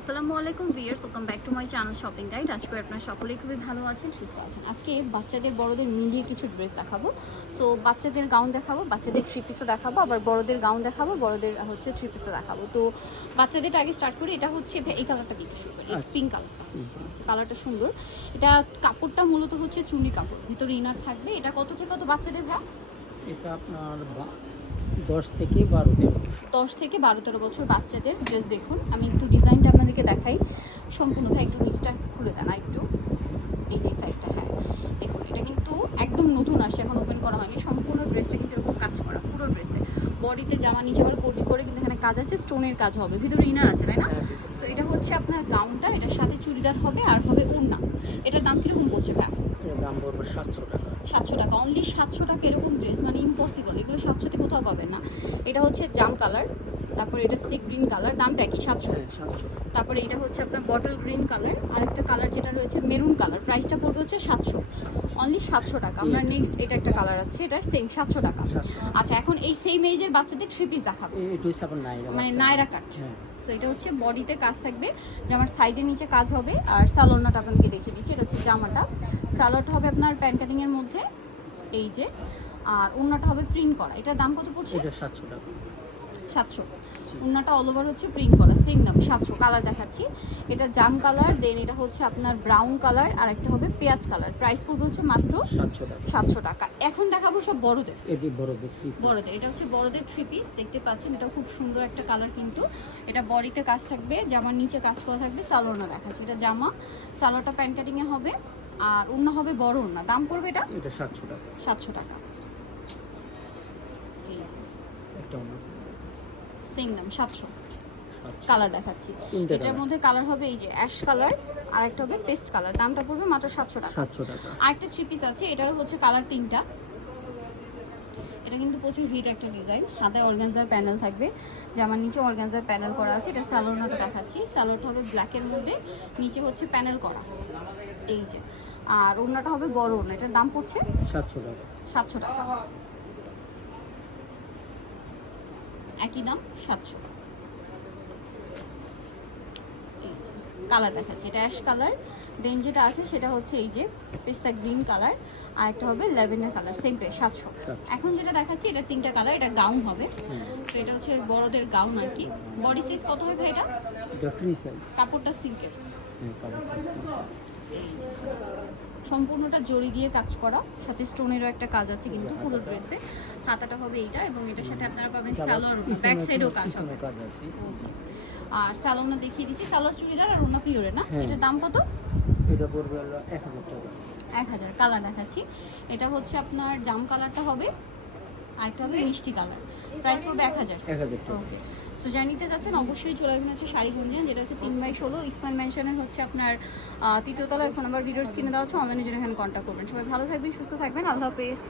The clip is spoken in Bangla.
আসসালামু আলাইকুম viewers welcome back to my channel shopping guide আজকে আপনারা সকলেই খুবই ভালো আছেন সুস্থ আছেন। আজকে বাচ্চাদের বড়দের মিলিয়ে কিছু ড্রেস দেখাবো। সো বাচ্চাদের গাউন দেখাবো বাচ্চাদের থ্রি পিসও দেখাবো আবার বড়দের গাউন দেখাবো বড়দের হচ্ছে থ্রি পিসও দেখাবো। তো বাচ্চাদের আগে স্টার্ট করি এটা হচ্ছে এই কালারটা দিতে শুরু করি পিঙ্ক কালারটা কালারটা সুন্দর। এটা কাপড়টা মূলত হচ্ছে চুনি কাপড় ভিতরে ইনার থাকবে। এটা কত থেকে কত বাচ্চাদের ভাগ এটা আপনার দশ থেকে বারো দশ থেকে বারো তেরো বছর বাচ্চাদের জাস্ট দেখুন আমি একটু ডিজাইনটা আপনাদেরকে দেখাই। সম্পূর্ণ ভাই একটু নিচটা খুলে দেন একটু এই যে সাইডটা হ্যাঁ। দেখুন এটা কিন্তু একদম নতুন আসে এখন ওপেন করা হয়নি। সম্পূর্ণ ড্রেসটা কিন্তু এরকম কাজ করা পুরো ড্রেসে বডিতে জামা নিচে আবার কোটি করে কিন্তু এখানে কাজ আছে স্টোনের কাজ হবে। ভিতরে ইনার আছে তাই না? তো এটা হচ্ছে আপনার গাউনটা এটার সাথে চুড়িদার হবে আর হবে ওড়না। এটার দাম কীরকম পড়ছে ভাই? দাম পড়বে সাতশো টাকা। সাতশো টাকা। অনলি সাতশো টাকা এরকম ড্রেস মানে ইম্পসিবল এগুলো সাতশোতে কোথাও পাবেন না। এটা হচ্ছে জাম কালার তারপরে এটা সি গ্রিন কালার দামটা কি সাতশো। হ্যাঁ সাতশো। তারপরে এটা হচ্ছে আপনার বটল গ্রিন কালার আর একটা কালার যেটা রয়েছে মেরুন কালার প্রাইসটা পড়বে হচ্ছে সাতশো। অনলি সাতশো টাকা। আমরা নেক্সট এটা একটা কালার আছে এটা সেম সাতশো টাকা। আচ্ছা এখন এই সেম এজের বাচ্চাদের থ্রি পিস দেখাবো। মানে নায়রা কাট হ্যাঁ। সো এটা হচ্ছে বডিতে কাজ থাকবে। জামার সাইডে নিচে কাজ হবে আর সালোয়ারটা আপনাদেরকে দেখিয়ে দিচ্ছি এটা হচ্ছে জামাটা। সালোয়ারটা হবে আপনার প্যান্ট কাটিংয়ের মধ্যে এই যে। আর ওড়নাটা হবে প্রিন্ট করা। এটার দাম কত পড়ছে? এটা সাতশো টাকা। সাতশো। ওড়নাটা অল ওভার হচ্ছে প্রিন্ট করা সেম দাম সাতশো। কালার দেখাচ্ছি। এটা জাম কালার দেন এটা হচ্ছে আপনার ব্রাউন কালার আর একটা হবে পেঁয়াজ কালার প্রাইস পড়বে হচ্ছে মাত্র সাতশো টাকা। সাতশো টাকা। এখন দেখাবো সব বড়দের। এটি বড়দের এটা হচ্ছে বড়দের থ্রি পিস দেখতে পাচ্ছেন এটা খুব সুন্দর একটা কালার কিন্তু। এটা বডিতে কাজ থাকবে জামার নিচে কাজ করা থাকবে সালোয়ারনা দেখাচ্ছি। এটা জামা সালোয়ারটা প্যান্ট কাটিংয়ে হবে আর ওড়না হবে বড় ওড়না দাম পড়বে এটা? এটা সাতশো টাকা। সাতশো টাকা। এই যে। একটা অন্য সেম দাম সাতশো। কালার দেখাচ্ছি। এটার মধ্যে কালার হবে এই যে অ্যাশ কালার আর একটা হবে পেস্ট কালার দামটা পড়বে মাত্র সাতশো টাকা। সাতশো টাকা। আরেকটা থ্রি পিস আছে এটারও হচ্ছে কালার তিনটা। এটা কিন্তু প্রচুর হিট একটা ডিজাইন হাতে অর্গানজার প্যানেল থাকবে। জামার নিচে অর্গানজার প্যানেল করা আছে। এটা স্যালোনাটা দেখাচ্ছি। স্যালোটা হবে ব্ল্যাকের মধ্যে। নিচে হচ্ছে প্যানেল করা। এই যে। আর ওড়নাটা হবে বড় ওড়না। এটার দাম পড়ছে সাতশো টাকা। সাতশো টাকা। একই দাম সাতশো। কালার দেখাচ্ছে। এটা অ্যাশ কালার দেন যেটা আছে সেটা হচ্ছে এই যে পেস্তা গ্রিন কালার আর একটা হবে ল্যাভেন্ডার কালার সেম প্রাইস সাতশো। এখন যেটা দেখাচ্ছি এটা তিনটা কালার এটা গাউন হবে। তো এটা হচ্ছে বড়দের গাউন আর কি। বডি সাইজ কত হয় ভাই এটা কাপড়টা সিল্কের এই যে। সম্পূর্ণটা জড়ি দিয়ে কাজ করা। সাথে স্টোনেরও একটা কাজ আছে কিন্তু পুরো ড্রেসে হাতাটা হবে এইটা এবং এটার সাথে আপনারা পাবেন স্যালোর ব্যাক সাইডেও কাজ হবে. আর স্যালোনা দেখিয়ে দিচ্ছি। স্যালোর চুড়িদার আর ওনা পিওরে না? হ্যাঁ। এটার দাম কত? এটা পড়বে হলো এক হাজার টাকা। এক হাজার। কালার দেখাচ্ছি। এটা হচ্ছে আপনার জাম কালারটা হবে। আর একটা হবে মিষ্টি কালার। প্রাইস পড়বে এক হাজার। ওকে সো যা নিতে যাচ্ছেন অবশ্যই চলে আসবেন হচ্ছে শাড়ি গুঞ্জন যেটা হচ্ছে তিন বাই ষোলো। ইসমান ম্যানশনের হচ্ছে আপনার তৃতীয়তলার তৃতীয় তলার ফোন নাম্বার ভিডিওস কিনে দেওয়া হচ্ছে অনলাইনে জন্য এখানে কন্ট্যাক্ট করবেন। সবাই ভালো থাকবেন সুস্থ থাকবেন। আল্লাহ হাফেজ।